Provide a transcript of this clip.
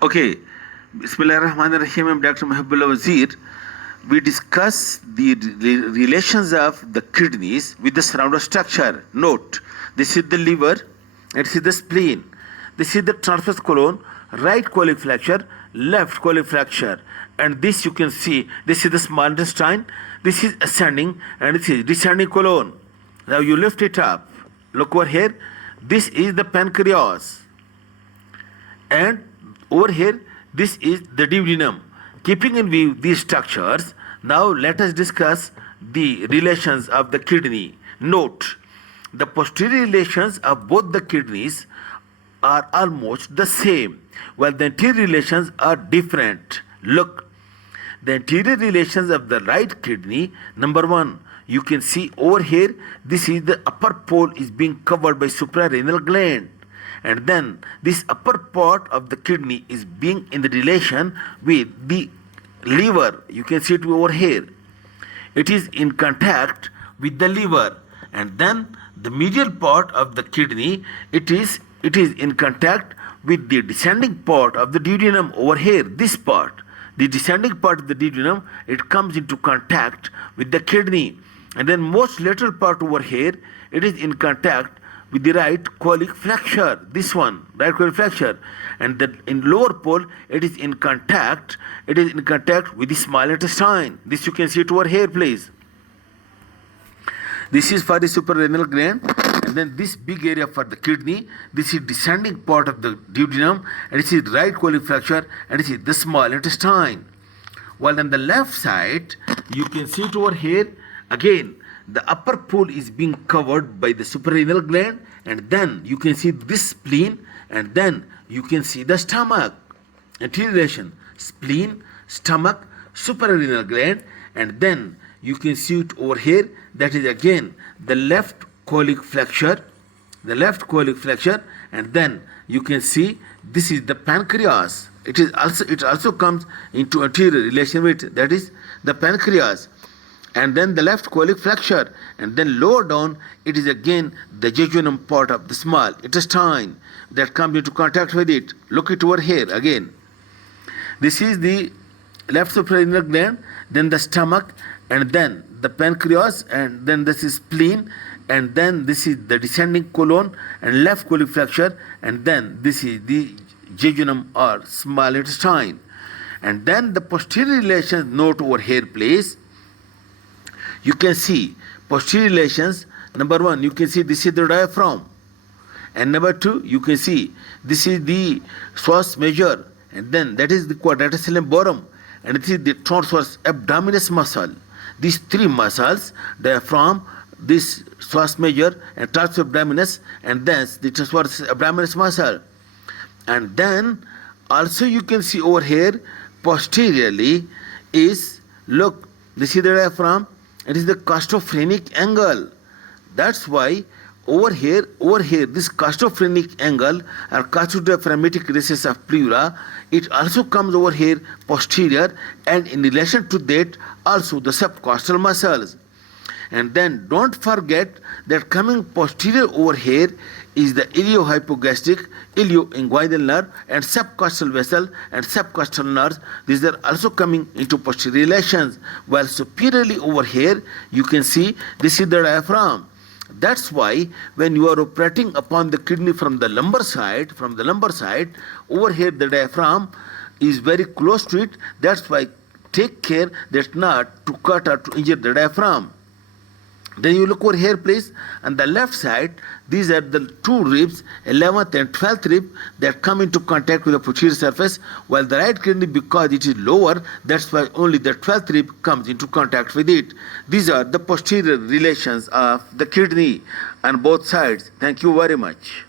Okay, Bismillahirrahmanirrahim. I'm Dr. Mohibullah Wazir. We discuss the relations of the kidneys with the surrounding structure. Note, this is the liver, and this is the spleen. This is the transverse colon, right colic flexure, left colic flexure. And this you can see, this is the small intestine, this is ascending, and this is descending colon. Now you lift it up. Look over here. This is the pancreas. And over here, this is the duodenum. Keeping in view these structures, now let us discuss the relations of the kidney. Note, the posterior relations of both the kidneys are almost the same, while the anterior relations are different. Look, the anterior relations of the right kidney, number one, you can see over here, this is the upper pole is being covered by suprarenal gland. And then this upper part of the kidney is being in the relation with the liver. You can see it over here. It is in contact with the liver. And then the medial part of the kidney, it is in contact with the descending part of the duodenum over here. This part, the descending part of the duodenum, it comes into contact with the kidney. And then most lateral part over here, it is in contact with the right colic flexure, this one, right colic flexure, and that in lower pole it is in contact with the small intestine. This you can see it over here, please. This is for the suprarenal gland, and then this big area for the kidney, this is descending part of the duodenum, and this is right colic flexure, and this is the small intestine. While on the left side, you can see it over here, again, the upper pole is being covered by the suprarenal gland, and then you can see this spleen, and then you can see the stomach. Anterior relation, spleen, stomach, suprarenal gland, and then you can see it over here, that is again the left colic flexure, and then you can see this is the pancreas. It also comes into anterior relation with, that is the pancreas. And then the left colic flexure, and then lower down it is again the jejunum part of the small intestine that comes into contact with it. Look it over here again. This is the left suprarenal gland, then the stomach, and then the pancreas, and then this is spleen, and then this is the descending colon and left colic flexure, and then this is the jejunum or small intestine. And then the posterior relations, note over here, please. You can see posterior relations. Number one, you can see this is the diaphragm, and number two, you can see this is the psoas major, and then that is the quadratus lumborum, and this is the transverse abdominis muscle. These three muscles, diaphragm, this psoas major, and transverse abdominis, and then the transverse abdominis muscle. And then also you can see over here posteriorly is, look, this is the diaphragm. It is the costophrenic angle. That's why over here, this costophrenic angle or costodiaphragmatic recess of pleura, it also comes over here posterior, and in relation to that also the subcostal muscles. And then don't forget that coming posterior over here is the iliohypogastric, ilioinguinal nerve, and subcostal vessel and subcostal nerves. These are also coming into posterior relations. While superiorly over here, you can see this is the diaphragm. That's why when you are operating upon the kidney from the lumbar side, over here the diaphragm is very close to it. That's why take care that not to cut or to injure the diaphragm. Then you look over here, please. On the left side, these are the two ribs, 11th and 12th rib, that come into contact with the posterior surface, while the right kidney, because it is lower, that's why only the 12th rib comes into contact with it. These are the posterior relations of the kidney on both sides. Thank you very much.